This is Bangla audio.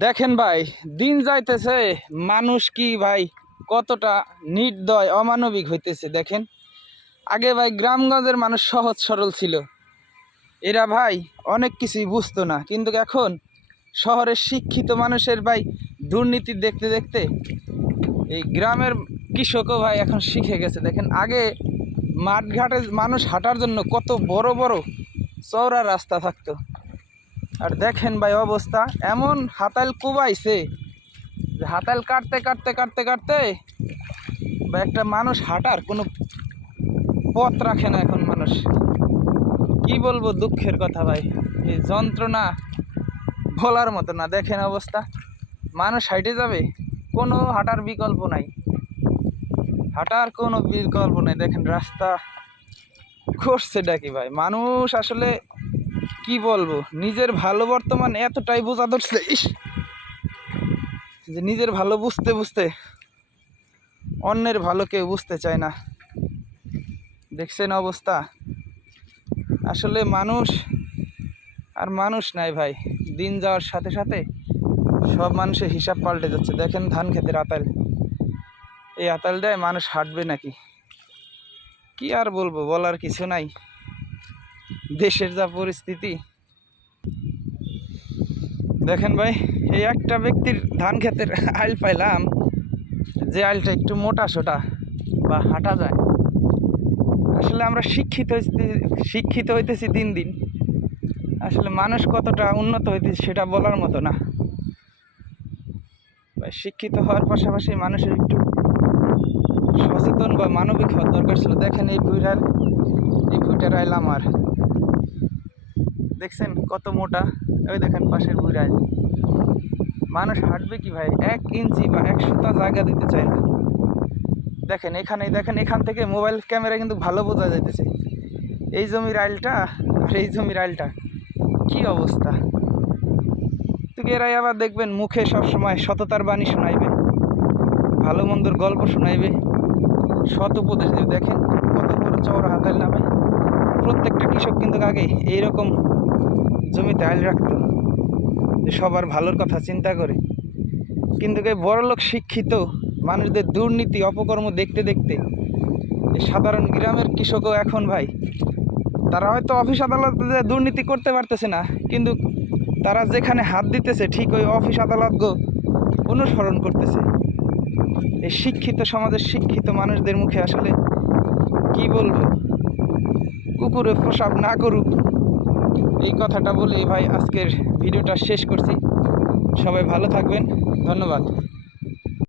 দেখেন ভাই, দিন যাইতেছে, মানুষ কি ভাই কতটা নির্দয়, অমানবিক হইতেছে দেখেন। আগে ভাই গ্রামগঞ্জের মানুষ সহজ সরল ছিল। এরা ভাই অনেক কিছুই বুঝতো না, কিন্তু এখন শহরের শিক্ষিত মানুষের ভাই দুর্নীতি দেখতে দেখতে এই গ্রামের কৃষকও ভাই এখন শিখে গেছে। দেখেন, আগে মাঠঘাটে মানুষ হাঁটার জন্য কত বড় বড় চওড়া রাস্তা থাকতো। আর দেখেন ভাই অবস্থা, এমন হাতাল কুবাইছে হাতাল কাটতে কাটতে কাটতে কাটতে বা একটা মানুষ হাঁটার কোনো পথ রাখে না এখন মানুষ। কি বলব দুঃখের কথা ভাই, এই যন্ত্রণা বলার মতো না, দেখেন অবস্থা। মানুষ হাইটে যাবে, কোনো হাঁটার বিকল্প নাই। হাঁটার কোনো বিকল্প নাই, দেখেন রাস্তা করছে ডাকি ভাই? মানুষ আসলে কি বলব? নিজের ভালো বর্তমান এতটাই বোঝা ধরছে যে নিজের ভালো বুঝতে বুঝতে অন্যের ভালো কেউ বুঝতে চায় না। দেখছেন অবস্থা? আসলে মানুষ আর মানুষ নাই ভাই। দিন যাওয়ার সাথে সাথে সব মানুষের হিসাব পাল্টে যাচ্ছে। দেখেন ধান খেতের আতাল। এই আতাল দেয় মানুষ হাঁটবে নাকি? কি আর বলব? বলার কিছু নাই। দেশের যা পরিস্থিতি। দেখেন ভাই, এই একটা ব্যক্তির ধান ক্ষেতের আইল পাইলাম, যে আইলটা একটু মোটা সোটা বা হাঁটা যায়। আসলে আমরা শিক্ষিত শিক্ষিত হইতেছি দিন দিন। আসলে মানুষ কতটা উন্নত হইতেছে সেটা বলার মতো না। শিক্ষিত হওয়ার পাশাপাশি মানুষের একটু সচেতন বা মানবিক হওয়ার দরকার ছিল। দেখেন এই ভুইটার এই ভুইটার আইলাম আমার। দেখছেন কত মোটা? ওই দেখেন পাশের বুড়ায় মানুষ হাঁটবে কি ভাই? এক ইঞ্চি বা এক সুতা জায়গা দিতে চায় না। দেখেন এখানে, দেখেন এখান থেকে মোবাইল ক্যামেরা কিন্তু ভালো বোঝা যাইতেছে। এই জমির আইলটা আর এই জমির আইলটা, কি অবস্থা? তো এরাই আবার দেখবেন মুখে সব সময় সততার বাণী শোনাইবে? ভালো মন্দর গল্প শোনাইবে? সৎ উপদেশ দেবে। দেখেন কত বড় চওড়া হাতাল নামে। প্রত্যেকটা কৃষক কিন্তু আগে এইরকম জমিতে আইল রাখতো। যে সবার ভালোর কথা চিন্তা করে। কিন্তু এই বড়লোক শিক্ষিত মানুষদের দুর্নীতি, অপকর্ম দেখতে দেখতে সাধারণ গ্রামের কৃষকও এখন ভাই, তারা হয়তো অফিস আদালতে দুর্নীতি করতে পারতেছে না, কিন্তু তারা যেখানে হাত দিতেছে ঠিক ওই অফিস আদালতগো অনুসরণ করতেছে। এই শিক্ষিত সমাজের শিক্ষিত মানুষদের মুখে আসলে কি বলব? কুকুরে প্রসাব না করুক। এই কথাটা বলে ভাই আজকের ভিডিওটা শেষ করছি। সবাই ভালো থাকবেন। ধন্যবাদ।